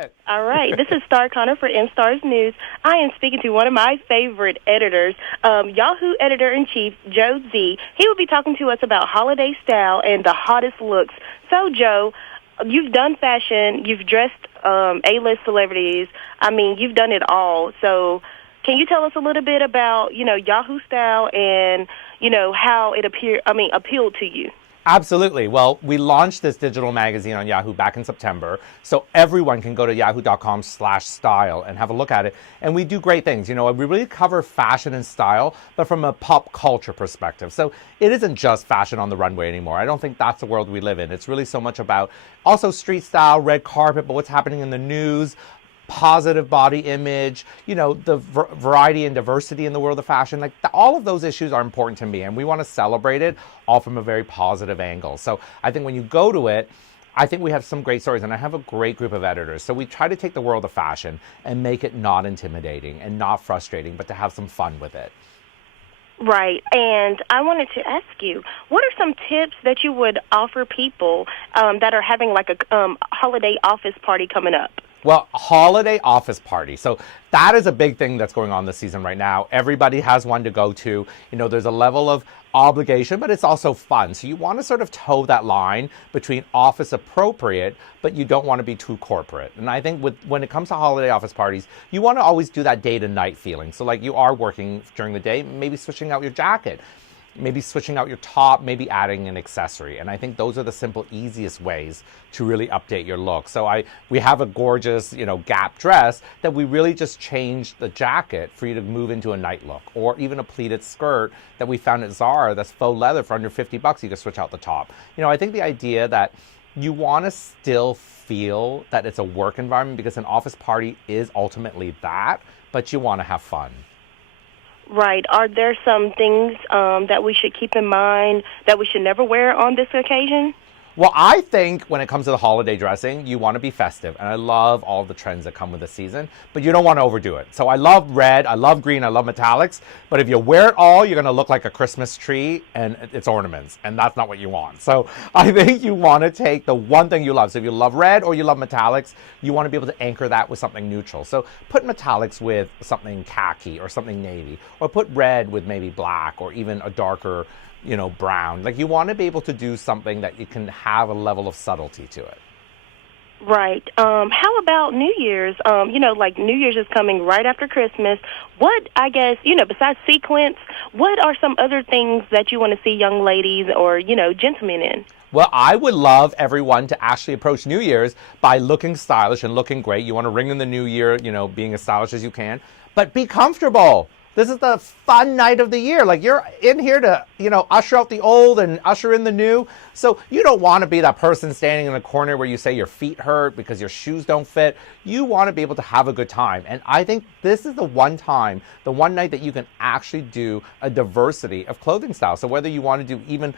it. All right. This is Star Connor for M-Stars News. I am speaking to one of my favorite editors, Yahoo editor-in-chief, Joe Z. He will be talking to us about holiday style and the hottest looks. So, Joe, you've done fashion. You've dressed A-list celebrities. I mean, you've done it all. So can you tell us a little bit about, Yahoo style and, how it appealed to you? Absolutely. Well, we launched this digital magazine on Yahoo back in September, so everyone can go to yahoo.com/style and have a look at it. And we do great things. We really cover fashion and style, but from a pop culture perspective. So it isn't just fashion on the runway anymore. I don't think that's the world we live in. It's really so much about also street style, red carpet, but what's happening in the news, positive body image, the variety and diversity in the world of fashion. All of those issues are important to me, and we want to celebrate it all from a very positive angle. So I think when you go to it, I think we have some great stories, and I have a great group of editors. So we try to take the world of fashion and make it not intimidating and not frustrating, but to have some fun with it. Right, and I wanted to ask you, what are some tips that you would offer people that are having like a holiday office party coming up? Well, holiday office party. So that is a big thing that's going on this season right now. Everybody has one to go to. There's a level of obligation, but it's also fun. So you want to sort of toe that line between office appropriate, but you don't want to be too corporate. And I think when it comes to holiday office parties, you want to always do that day to night feeling. So like you are working during the day, maybe switching out your jacket, maybe switching out your top, maybe adding an accessory. And I think those are the simple, easiest ways to really update your look. So we have a gorgeous, Gap dress that we really just changed the jacket for you to move into a night look, or even a pleated skirt that we found at Zara that's faux leather for under $50. You can switch out the top. I think the idea that you want to still feel that it's a work environment, because an office party is ultimately that, but you want to have fun. Right. Are there some things that we should keep in mind that we should never wear on this occasion? Well, I think when it comes to the holiday dressing, you want to be festive. And I love all the trends that come with the season, but you don't want to overdo it. So I love red, I love green, I love metallics. But if you wear it all, you're going to look like a Christmas tree and its ornaments. And that's not what you want. So I think you want to take the one thing you love. So if you love red or you love metallics, you want to be able to anchor that with something neutral. So put metallics with something khaki or something navy, or put red with maybe black or even a darker brown. You want to be able to do something that you can have a level of subtlety to it. Right. How about New Year's? Like New Year's is coming right after Christmas. What, I guess, besides sequins, what are some other things that you want to see young ladies or, gentlemen in? Well, I would love everyone to actually approach New Year's by looking stylish and looking great. You want to ring in the new year, being as stylish as you can, but be comfortable. This is the fun night of the year. You're in here to, usher out the old and usher in the new. So you don't want to be that person standing in the corner where you say your feet hurt because your shoes don't fit. You want to be able to have a good time. And I think this is the one time, the one night that you can actually do a diversity of clothing styles. So whether you want to do even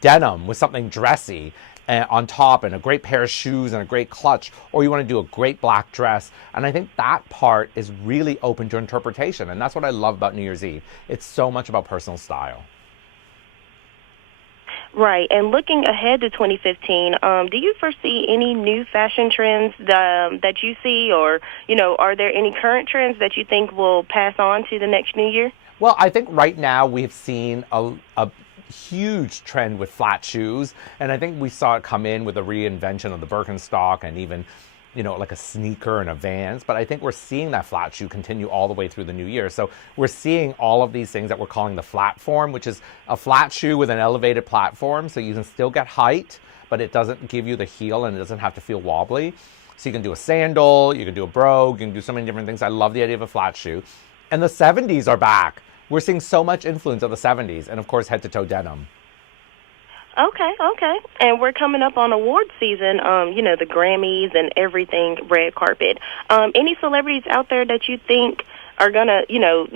denim with something dressy on top and a great pair of shoes and a great clutch, or you want to do a great black dress. And I think that part is really open to interpretation. And that's what I love about New Year's Eve. It's so much about personal style. Right. And looking ahead to 2015, do you foresee any new fashion trends that you see, or, are there any current trends that you think will pass on to the next new year? Well, I think right now we've seen a huge trend with flat shoes, and I think we saw it come in with the reinvention of the Birkenstock and even like a sneaker and a Vans. But I think we're seeing that flat shoe continue all the way through the new year. So we're seeing all of these things that we're calling the flat form, which is a flat shoe with an elevated platform, so you can still get height, but it doesn't give you the heel and it doesn't have to feel wobbly. So you can do a sandal, you can do a brogue, you can do so many different things. I love the idea of a flat shoe. And the 70s are back. We're seeing so much influence of the 70s, and of course, head-to-toe denim. Okay. And we're coming up on award season, the Grammys and everything, red carpet. Any celebrities out there that you think are going to,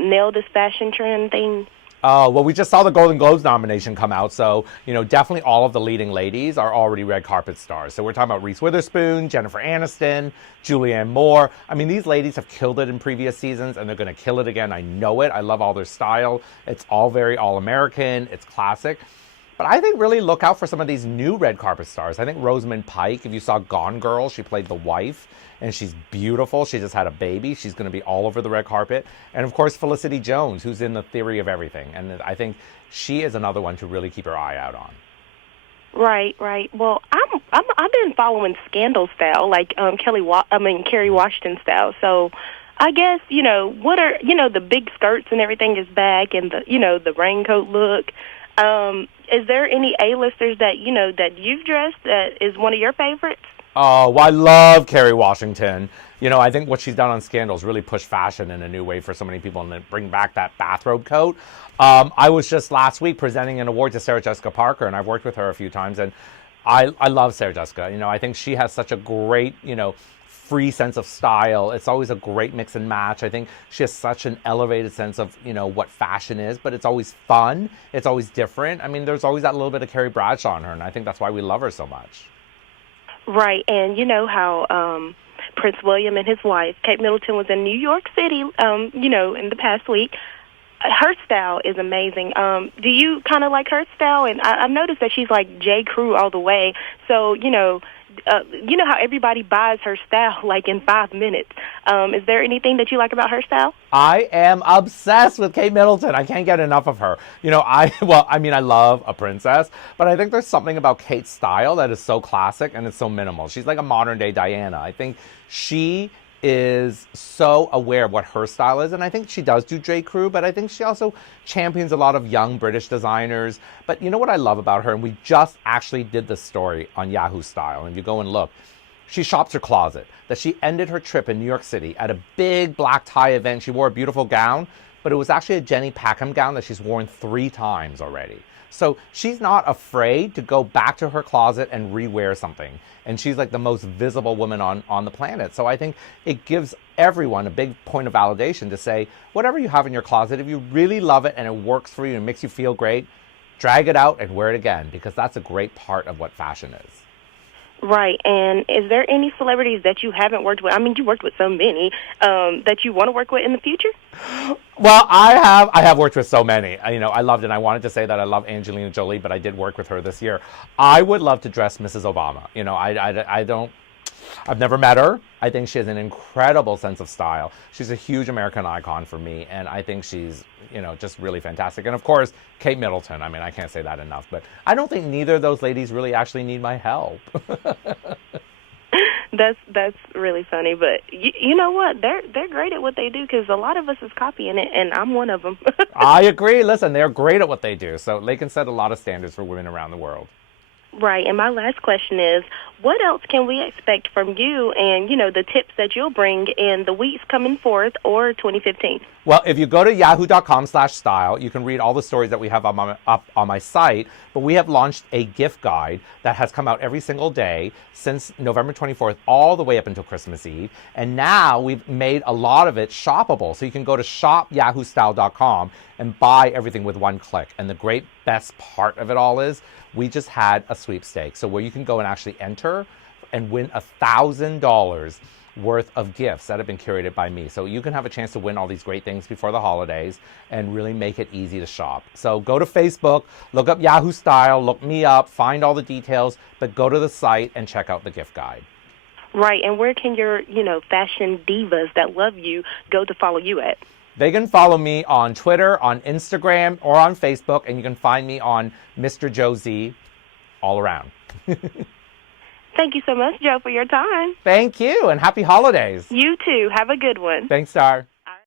nail this fashion trend thing? Well, we just saw the Golden Globes nomination come out, so, definitely all of the leading ladies are already red carpet stars. So we're talking about Reese Witherspoon, Jennifer Aniston, Julianne Moore. I mean, these ladies have killed it in previous seasons, and they're going to kill it again. I know it. I love all their style. It's all very all-American. It's classic. But I think really look out for some of these new red carpet stars. I think Rosamund Pike, if you saw Gone Girl, she played the wife, and she's beautiful. She just had a baby. She's going to be all over the red carpet. And of course, Felicity Jones, who's in The Theory of Everything. And I think she is another one to really keep her eye out on. Right, right. Well, I've been following Scandal style, like Kerry Washington style. So, I guess what are the big skirts and everything is back, and the raincoat look. Is there any A-listers that that you've dressed that is one of your favorites? Oh, well, I love Kerry Washington. I think what she's done on Scandal is really push fashion in a new way for so many people and bring back that bathrobe coat. I was just last week presenting an award to Sarah Jessica Parker, and I've worked with her a few times, and I love Sarah Jessica. I think she has such a great, free sense of style. It's always a great mix and match. I think she has such an elevated sense of, what fashion is, but it's always fun. It's always different. I mean, there's always that little bit of Carrie Bradshaw in her, and I think that's why we love her so much. Right, and you know how Prince William and his wife, Kate Middleton, was in New York City, in the past week. Her style is amazing. Do you kind of like her style? And I've noticed that she's like J. Crew all the way. So, you know how everybody buys her style like in 5 minutes. Is there anything that you like about her style? I am obsessed with Kate Middleton. I can't get enough of her. I love a princess, but I think there's something about Kate's style that is so classic and it's so minimal. She's like a modern day Diana. I think she is so aware of what her style is, and I think she does do J. Crew, but I think she also champions a lot of young British designers. But you know what I love about her, and we just actually did this story on Yahoo Style, and if you go and look, she shops her closet, that she ended her trip in New York City at a big black tie event. She wore a beautiful gown, but it was actually a Jenny Packham gown that she's worn 3 times already. So she's not afraid to go back to her closet and rewear something. And she's like the most visible woman on the planet. So I think it gives everyone a big point of validation to say, whatever you have in your closet, if you really love it and it works for you and makes you feel great, drag it out and wear it again, because that's a great part of what fashion is. Right, and is there any celebrities that you haven't worked with? I mean, you worked with so many that you want to work with in the future? Well, I have worked with so many. I loved it. I wanted to say that I love Angelina Jolie, but I did work with her this year. I would love to dress Mrs. Obama. I've never met her. I think she has an incredible sense of style. She's a huge American icon for me, and I think she's, just really fantastic. And of course, Kate Middleton. I mean, I can't say that enough, but I don't think neither of those ladies really actually need my help. That's really funny, but you know what? They're great at what they do, because a lot of us is copying it, and I'm one of them. I agree. Listen, they're great at what they do, so they can set a lot of standards for women around the world. Right, and my last question is, what else can we expect from you and, the tips that you'll bring in the weeks coming forth or 2015? Well, if you go to yahoo.com/style, you can read all the stories that we have up on my site, but we have launched a gift guide that has come out every single day since November 24th all the way up until Christmas Eve, and now we've made a lot of it shoppable, so you can go to shop.yahoo.style.com and buy everything with one click. And the great best part of it all is we just had a sweepstakes, so where you can go and actually enter and win $1,000 worth of gifts that have been curated by me. So you can have a chance to win all these great things before the holidays and really make it easy to shop. So go to Facebook, look up Yahoo Style, look me up, find all the details, but go to the site and check out the gift guide. Right, and where can your, fashion divas that love you go to follow you at? They can follow me on Twitter, on Instagram, or on Facebook, and you can find me on Mr. Joe Z all around. Thank you so much, Joe, for your time. Thank you, and happy holidays. You too. Have a good one. Thanks, Star.